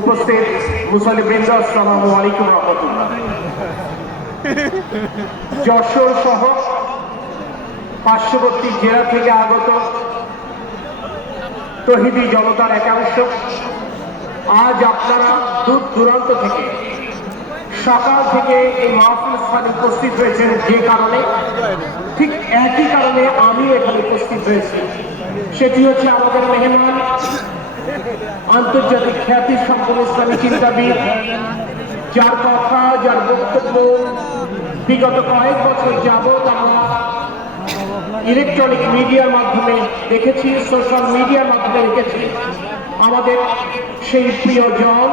উপস্থিত মুসলিবৃন্দ আসসালামু আলাইকুম রহমতুল্লাহ যশোর সহ পার্শ্ববর্তী জেলা থেকে আগত তহিদি জনতার একাংশ, আজ আপনারা দূর দূরান্ত থেকে সকাল থেকে এই মাহফিল স্থানে উপস্থিত হয়েছেন যে কারণে, ঠিক একই কারণে আমি এখানে উপস্থিত হয়েছি। সেটি হচ্ছে আমাদের মেহমান। আন্তর্জাতিক খ্যাতি সম্পন্ন ইসলামী চিন্তাবিদ যার কথা, যার বক্তব্য বিগত কয়েক বছর যাবৎ আমরা ইলেকট্রনিক মিডিয়ার মাধ্যমে দেখেছি সোশ্যাল মিডিয়ার মাধ্যমে দেখেছি। আমাদের সেই প্রিয় জন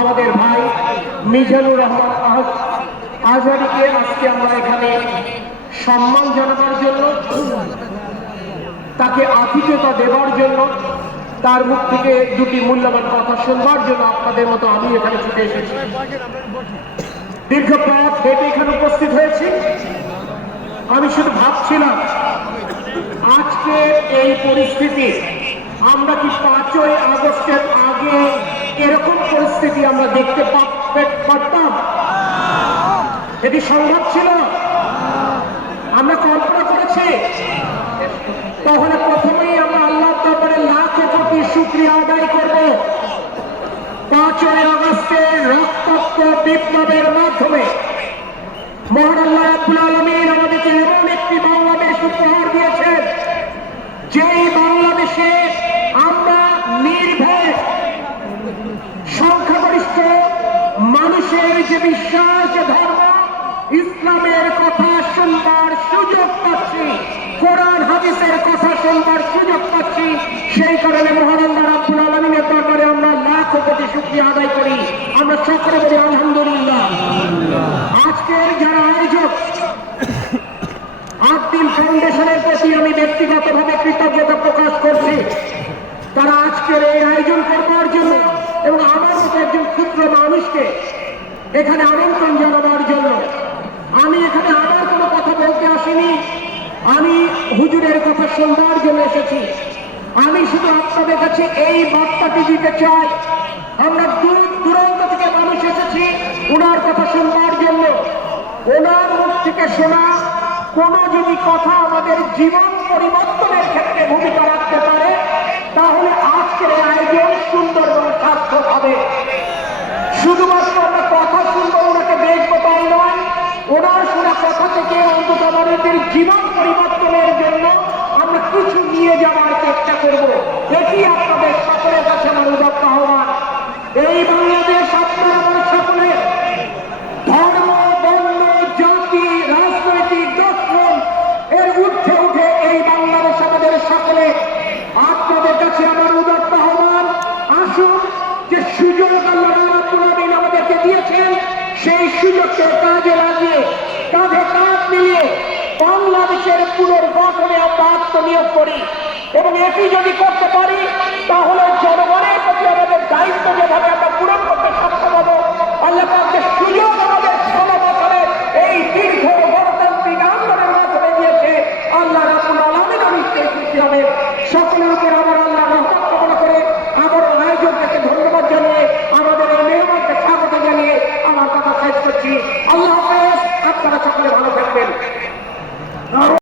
আমাদের ভাই মিজানুর রহমান আজহারিকে আজকে আমরা এখানে সম্মান জানাবার জন্য তাকে আতিথ্যতা দেওয়ার জন্য তার মুখ থেকে দুটি মূল্যবান কথা শুনবার জন্য আপনাদের মতো আমি এখানে ছুটে এসেছি। দীর্ঘ পথ হেঁটে এখানে উপস্থিত হয়েছি। আমি শুধু ভাবছিলাম, আজকে এই পরিস্থিতি আমরা কি পাঁচই আগস্টের আগে এরকম পরিস্থিতি আমরা দেখতে পারতাম? এটি সম্ভব ছিল আমরা তাহলে প্রথমেই আমরা আল্লাহ দরবারে লাখ কোটি শুক্রিয়া আদায় করব। পাঁচই আগস্টের রক্তাক্ত বিপ্লবের মাধ্যমে রাব্বুল আলামিন আমাদেরকে এমন একটি বাংলাদেশ উপহার বাংলাদেশে আমরা নির্ভয় সংখ্যাগরিষ্ঠ মানুষের যে বিশ্বাস, ধর্ম, ইসলামের কথা শুনবার সুযোগ পাচ্ছি। কোরআন শুনবার সুযোগ পাচ্ছি। সেই কারণে মহান আল্লাহ রাব্বুল আলামিনের দরবারে আমরা লাখ কোটি শুকরিয়া আদায় করি। আমরা সকলে বলি আলহামদুলিল্লাহ। আজকের যারা আয়োজক আটদিন ফাউন্ডেশনের প্রতি আমি ব্যক্তিগতভাবে কৃতজ্ঞতা প্রকাশ করছি। তারা আজকের এই আয়োজন করবার জন্য এবং আমার মতো একজন ক্ষুদ্র মানুষকে এখানে আমন্ত্রণ জানাবার জন্য। আমি এখানে আমার কোনো কথা বলতে আসিনি। আমি হুজুরের কথা শুনবার জন্য এসেছি। আমি শুধু আপনাদের কাছে এই বার্তাটি দিতে চাই। আমরা দূর দূরান্ত থেকে মানুষ এসেছি ওনার কথা শুনবার জন্য। ওনার মুখ থেকে শোনা, কোনো যদি কথা আমাদের জীবন পরিবর্তনের ক্ষেত্রে ভূমিকা রাখতে পারে, তাহলে আজকের আয়োজন সুন্দর এবং সার্থক হবে। শুধুমাত্র আমরা কথা শুনব ওনাকে দেখব তাই নয় ওনার শোনা কথা থেকে অন্তত আমাদের জীবন পরিবর্তনের জন্য আমরা কিছু নিয়ে যাওয়ার চেষ্টা করব। এটি আপনাদের সকলের কাছে আমার উদাত্ত আহ্বান। এই বাংলাদেশ আপনার সকলের ধর্ম, বর্ণ, জাতি, রাজনৈতিক দর্শন এর ঊর্ধ্বে উঠে এই বাংলাদেশ আমাদের সকলে আপনাদের কাছে আমার উদাত্ত আহ্বান। আসুন যে সুযোগ আল্লাহ আমাদেরকে দিয়েছেন, সেই সুযোগকে কাজে লাগিয়ে কাঁধে কাঁধ মিলিয়ে বাংলাদেশের পুনর্গঠনে আমরা আত্মনিয়োগ করি। এবং এটি যদি করতে পারি, তাহলে জনগণের প্রতি আমাদের দায়িত্ব যে